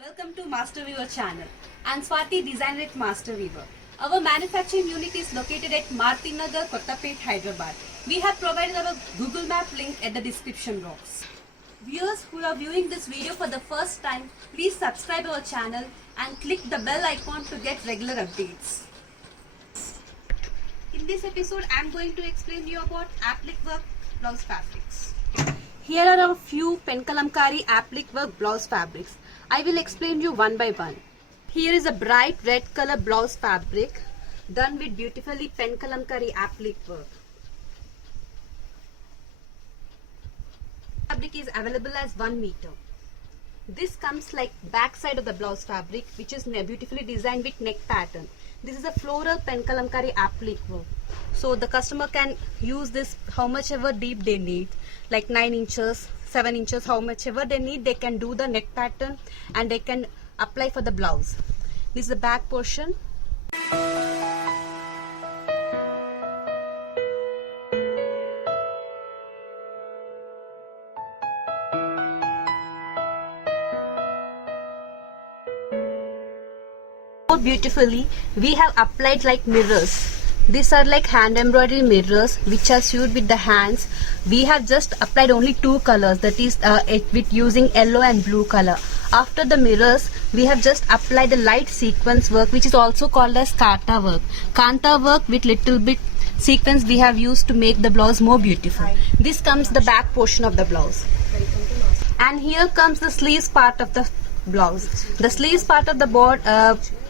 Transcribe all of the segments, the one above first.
Welcome to Master Weaver channel. I'm Swati, designer at Master Weaver. Our manufacturing unit is located at Marti Nagar, Kottapet, Hyderabad. We have provided our Google Map link at the description box. Viewers who are viewing this video for the first time, please subscribe our channel and click the bell icon to get regular updates. In this episode, I'm going to explain you about applique work blouse fabrics. Here are a few pen kalamkari applique work blouse fabrics. I will explain you one by one. Here is a bright red color blouse fabric done with beautifully pen kalamkari applique work. Fabric is available as 1 meter. This comes like back side of the blouse fabric, which is beautifully designed with neck pattern. This is a floral pen kalamkari applique work. So the customer can use this how much ever deep they need, like 9 inches, 7 inches, how much ever they need, they can do the neck pattern and they can apply for the blouse. This is the back portion. More beautifully, we have applied like mirrors. These are like hand embroidery mirrors which are sewed with the hands. We have just applied only 2 colors, that is with using yellow and blue color. After the mirrors, we have just applied the light sequence work, which is also called as kanta work. Kanta work with little bit sequence we have used to make the blouse more beautiful. This comes the back portion of the blouse. And here comes the sleeves part of the blouse. The sleeves part of the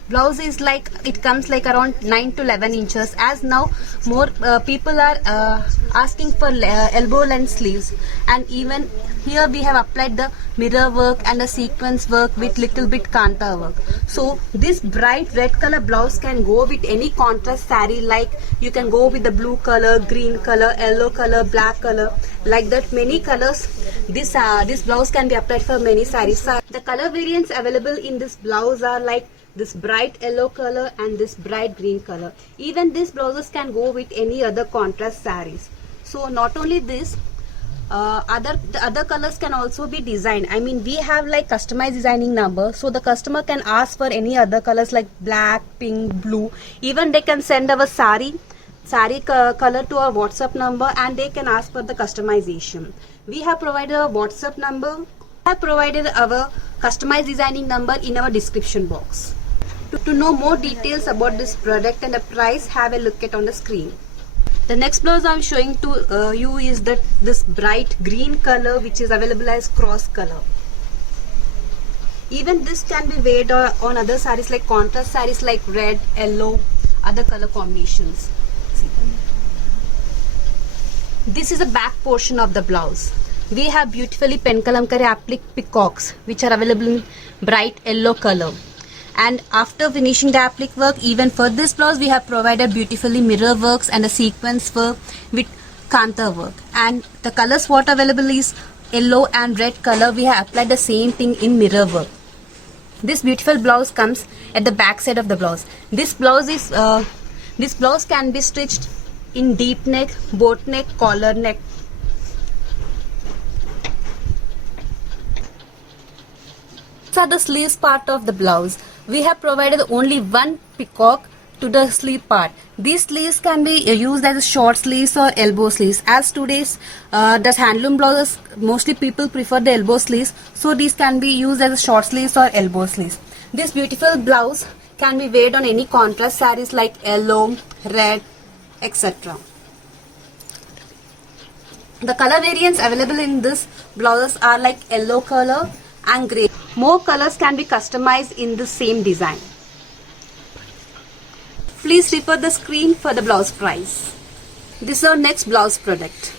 blouse is like, it comes like around 9 to 11 inches, as now more people are asking for elbow length sleeves. And even here we have applied the mirror work and the sequence work with little bit kanta work. So this bright red color blouse can go with any contrast saree, like you can go with the blue color, green color, yellow color, black color, like that many colors. This blouse can be applied for many sarees. The color variants available in this blouse are like this bright yellow color and this bright green color. Even these blouses can go with any other contrast sarees. So not only this, the other colors can also be designed. I mean, we have like customized designing number, so the customer can ask for any other colors like black, pink, blue. Even they can send our saree color to our WhatsApp number and they can ask for the customization. We have provided a WhatsApp number. We have provided our customized designing number in our description box. To know more details about this product and the price, have a look at on the screen. The next blouse I am showing to you is this bright green color, which is available as cross color. Even this can be weighed on other sarees like contrast sarees like red, yellow, other color combinations. This is the back portion of the blouse. We have beautifully pen kalamkari applique peacocks which are available in bright yellow color. And after finishing the applique work, even for this blouse we have provided beautifully mirror works and a sequence work with kanta work. And the colors what available is yellow and red color. We have applied the same thing in mirror work. This beautiful blouse comes at the back side of the blouse. This blouse can be stitched in deep neck, boat neck, collar neck. These are the sleeves part of the blouse. We have provided only one peacock to the sleeve part. These sleeves can be used as short sleeves or elbow sleeves. As today's the handloom blouses, mostly people prefer the elbow sleeves, so these can be used as short sleeves or elbow sleeves. This beautiful blouse can be weighed on any contrast sarees like yellow, red, etc. The color variants available in this blouses are like yellow color and grey. More colors can be customized in the same design. Please refer the screen for the blouse price. This is our next blouse product.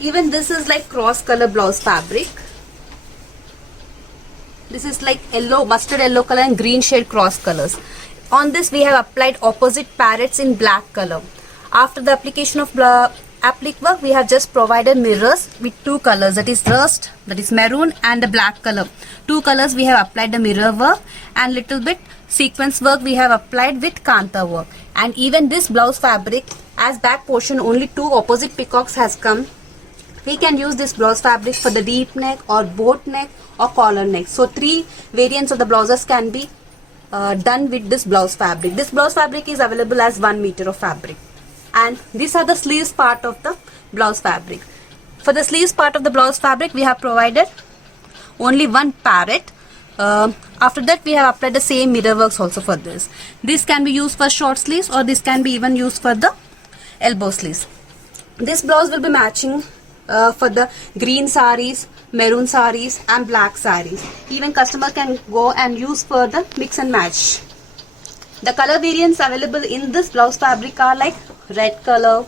Even this is like cross color blouse fabric. This is like yellow, mustard yellow color and green shade cross colors. On this we have applied opposite parrots in black color. After the application of applique work, we have just provided mirrors with 2 colors, that is rust, that is maroon, and the black color. 2 colors we have applied the mirror work, and little bit sequence work we have applied with kanta work. And even this blouse fabric, as back portion only 2 opposite peacocks has come, We can use this blouse fabric for the deep neck or boat neck or collar neck. So 3 variants of the blouses can be done with this blouse fabric. This blouse fabric is available as 1 meter of fabric. And these are the sleeves part of the blouse fabric. For the sleeves part of the blouse fabric, we have provided only 1 parrot. After that, we have applied the same mirror works also for this. This can be used for short sleeves, or this can be even used for the elbow sleeves. This blouse will be matching for the green sarees, maroon sarees and black sarees. Even customer can go and use for the mix and match. The color variants available in this blouse fabric are like red color,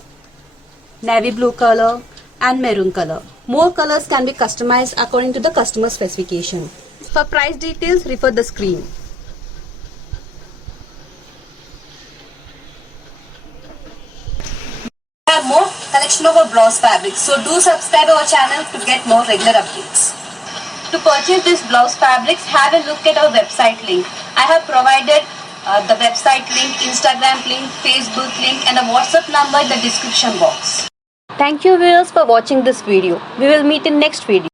navy blue color and maroon color. More colors can be customized according to the customer specification. For price details, refer the screen. We have more collection of our blouse fabrics, so do subscribe our channel to get more regular updates. To purchase this blouse fabrics, have a look at our website link. I have provided the website link, Instagram link, Facebook link and a WhatsApp number in the description box. Thank you viewers for watching this video. We will meet in next video.